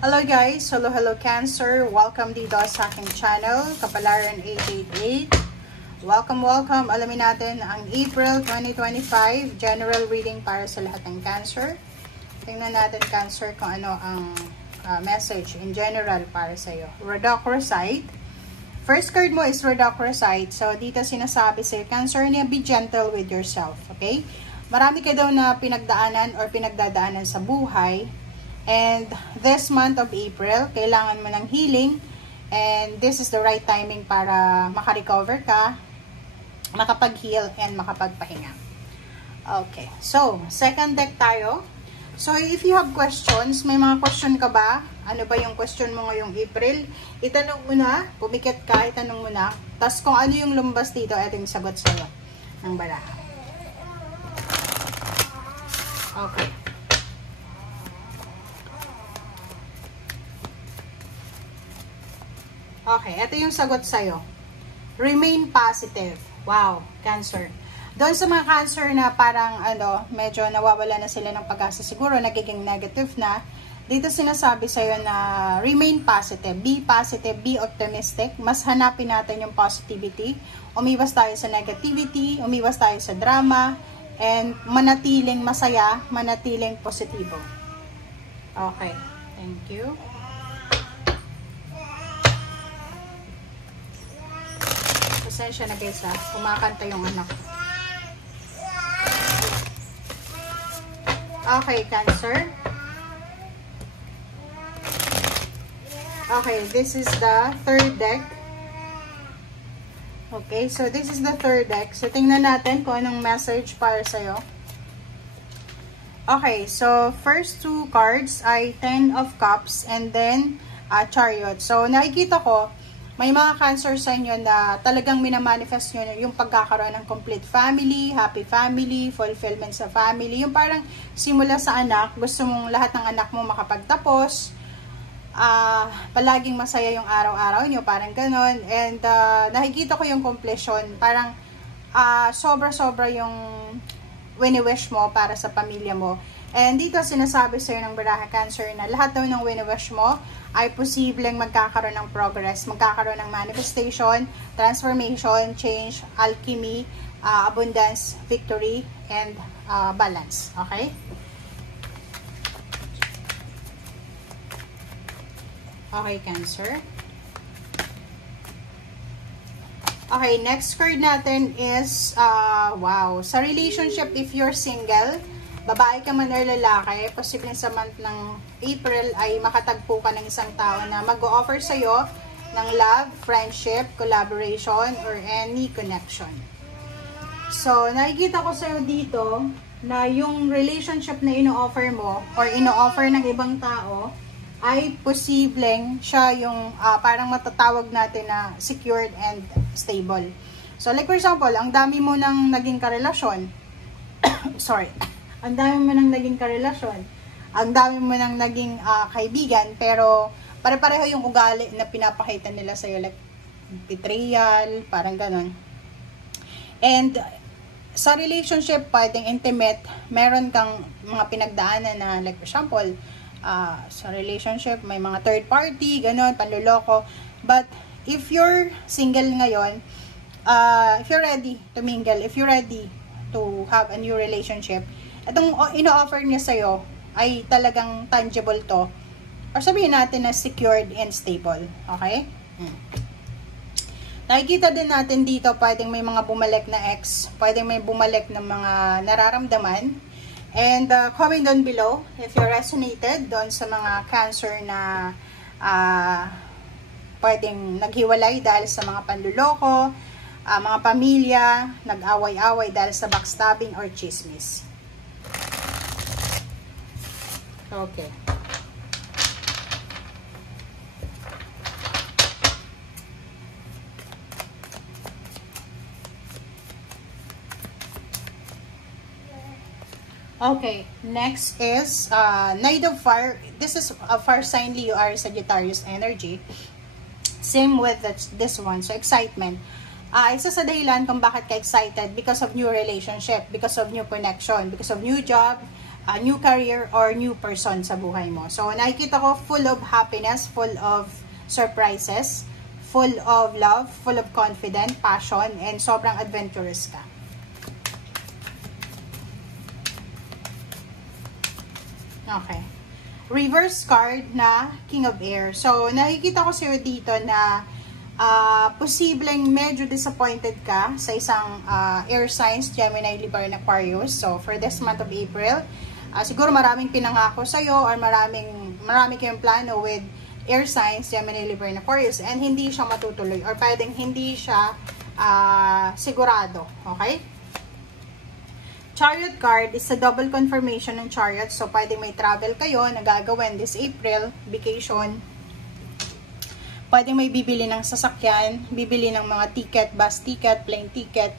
Hello guys! Hello Cancer! Welcome dito sa aking channel, Kapalaran 888. Welcome! Alamin natin ang April 2025 general reading para sa lahat ng Cancer. Tingnan natin Cancer kung ano ang message in general para sa iyo. Rhodochrosite. First card mo is Rhodochrosite. So dito sinasabi sa Cancer niya, be gentle with yourself. Okay? Marami ka daw na pinagdaanan or pinagdadaanan sa buhay. And this month of April, kailangan mo ng healing. And this is the right timing para makarecover ka, makapag-heal, and makapagpahinga. Okay. So, second deck tayo. So, if you have questions, may mga question ka ba? Ano ba yung question mo ngayong April? Itanong mo na, pumikit ka, itanong mo na. Tapos kung ano yung lumbas dito, ito yung sagot sa'yo ng baraha. Okay. Okay, ito yung sagot sa'yo. Remain positive. Wow, Cancer. Doon sa mga Cancer na parang medyo nawawala na sila ng pag-asa, siguro nagiging negative na, dito sinasabi sa'yo na remain positive. Be positive, be optimistic. Mas hanapin natin yung positivity. Umiwas tayo sa negativity, umiwas tayo sa drama, and manatiling masaya, manatiling positibo. Okay, thank you. Pasensya na guys ha, kumakanta yung anak. Okay, Cancer. Okay, this is the third deck. Okay, so this is the third deck. So tingnan natin kung anong message para sa'yo. Okay, so first two cards ay Ten of Cups and then Chariot. So nakikita ko, may mga Cancer sa inyo na talagang minamanifest nyo yung pagkakaroon ng complete family, happy family, fulfillment sa family. Yung parang simula sa anak, gusto mong lahat ng anak mo makapagtapos, palaging masaya yung araw-araw nyo, parang ganon. And nakikita ko yung completion, parang sobra-sobra yung wini-wish mo para sa pamilya mo. And dito sinasabi sa'yo ng baraha Cancer na lahat daw ng wini-wish mo ay posibleng magkakaroon ng progress, magkakaroon ng manifestation, transformation, change, alchemy, abundance, victory, and balance. Okay? Okay, Cancer. Okay, next card natin is, wow, sa relationship, if you're single, babae ka man or lalaki, posibleng sa month ng April ay makatagpo ka ng isang tao na mag-o-offer sa'yo ng love, friendship, collaboration, or any connection. So, nakikita ko sa'yo dito na yung relationship na ino-offer mo or ino-offer ng ibang tao ay posibleng siya yung parang matatawag natin na secured and stable. So, like for example, ang dami mo nang naging karelasyon, sorry, ang dami mo nang naging karelasyon, ang dami mo nang naging kaibigan, pero pare-pareho yung ugali na pinapakita nila sa'yo, like betrayal, parang ganon. And sa relationship, pwedeng intimate, meron kang mga pinagdaanan na, like for example, sa relationship, may mga third party, ganon, panluloko. But if you're single ngayon, if you're ready to mingle, if you're ready to have a new relationship, itong ino-offer niya sa'yo ay talagang tangible to. Or sabihin natin na secured and stable. Okay? Nakikita din natin dito, pwedeng may mga bumalik na ex, pwedeng may bumalik na mga nararamdaman. And comment down below if you resonated doon sa mga Cancer na pwedeng naghiwalay dahil sa mga panluloko, mga pamilya, nag-away-away dahil sa backstabbing or chismis. Okay. Okay, next is Knight of Fire. This is a fire sign, Leo, are Sagittarius energy. Same with this one. So, excitement. Isa sa dahilan kung bakit ka excited because of new relationship, because of new connection, because of new job, new career or new person sa buhay mo. So, nakikita ko full of happiness, full of surprises, full of love, full of confidence, passion, and sobrang adventurous ka. Okay. Reverse card na King of Air. So, nakikita ko sa'yo dito na posibleng medyo disappointed ka sa isang air signs, Gemini, Libra, and Aquarius. So, for this month of April, siguro maraming pinangako sa'yo or marami kayong plano with air signs, Gemini, Libra, and Aquarius, and hindi siya matutuloy or pwedeng hindi siya sigurado. Okay? Chariot card is a double confirmation ng Chariot. So, pwedeng may travel kayo na gagawin this April, vacation. Pwedeng may bibili ng sasakyan, bibili ng mga ticket, bus ticket, plane ticket.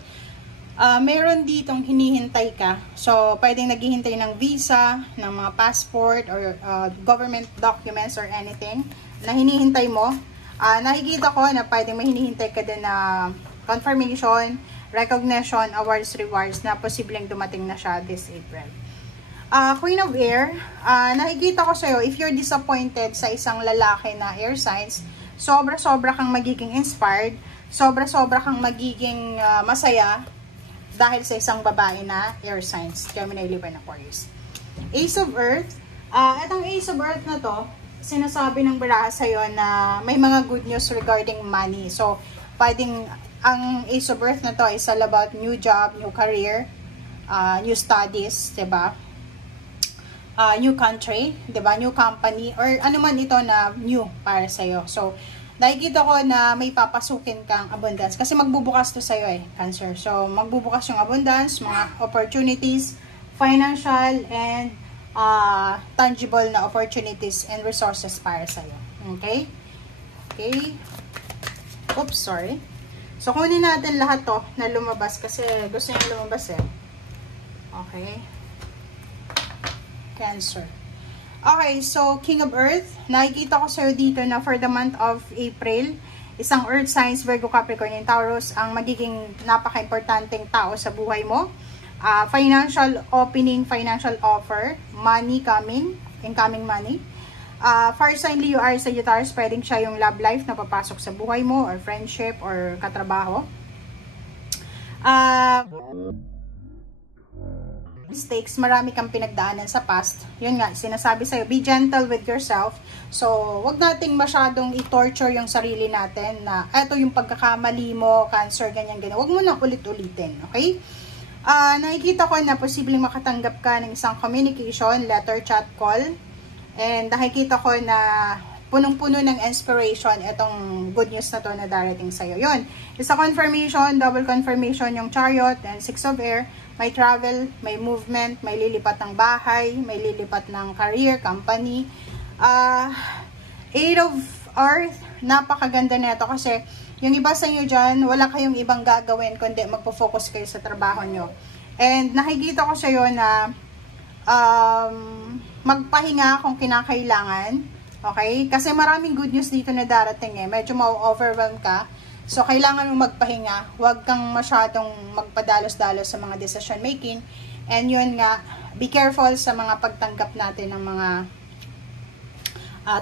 Meron ditong hinihintay ka. So, pwedeng naghihintay ng visa, ng mga passport, or government documents or anything na hinihintay mo. Nakikita ko na pwedeng may hinihintay ka din na confirmation, recognition, awards, rewards na posibleng dumating na siya this April. Queen of Air, nakikita ko sa'yo, if you're disappointed sa isang lalaki na air signs, sobra-sobra kang magiging inspired, sobra-sobra kang magiging masaya dahil sa isang babae na air signs, Gemini, Libra, and Aquarius. Ace of Earth, itong Ace of Earth na to, sinasabi ng baraha sa'yo na may mga good news regarding money. So, pwedeng ang Ace of Earth na to is all about new job, new career, new studies, diba? New country, diba? New company, or ano man ito na new para sa'yo. So, nakikita ko na may papasukin kang abundance. Kasi magbubukas to sa'yo Cancer. So, magbubukas yung abundance, mga opportunities, financial, and tangible na opportunities and resources para sa'yo. Okay? Okay. Oops, sorry. So, kunin natin lahat to na lumabas kasi gusto niya lumabas Okay. Cancer. Okay, so King of Earth, nakikita ko sa'yo dito na for the month of April, isang Earth signs, Virgo, Capricorn, and Taurus, ang magiging napaka-importanting tao sa buhay mo. Financial opening, financial offer, money coming, incoming money. Fire sign Leo, Aries, Sagittarius, pwedeng siya yung love life na papasok sa buhay mo or friendship or katrabaho. Mistakes, marami kang pinagdaanan sa past. Yun nga, sinasabi sa'yo, be gentle with yourself. So, wag nating masyadong i-torture yung sarili natin na eto yung pagkakamali mo, Cancer, ganyan-ganyan. Wag mo nang ulit-ulitin, okay? Nakikita ko na posibleng makatanggap ka ng isang communication, letter, chat, call. And nakikita ko na punong-puno ng inspiration itong good news na to na darating sa'yo. Yun, isa confirmation, double confirmation yung Chariot, and Six of Air. May travel, may movement, may lilipat ng bahay, may lilipat ng career, company. Eight of Earth, napakaganda nito kasi yung iba sa inyo dyan, wala kayong ibang gagawin kundi magpo-focus kayo sa trabaho nyo. And nakikita ko sa'yo na magpahinga kung kinakailangan, okay? Kasi maraming good news dito na darating medyo ma-overwhelm ka. So, kailangan mong magpahinga. Huwag kang masyadong magpadalos-dalos sa mga decision making. And yun nga, be careful sa mga pagtanggap natin ng mga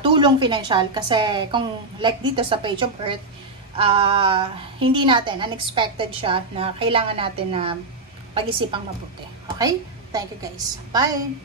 tulong financial. Kasi kung like dito sa Page of Earth, hindi natin, unexpected siya na kailangan natin na pag-isipang mabuti. Okay? Thank you guys. Bye!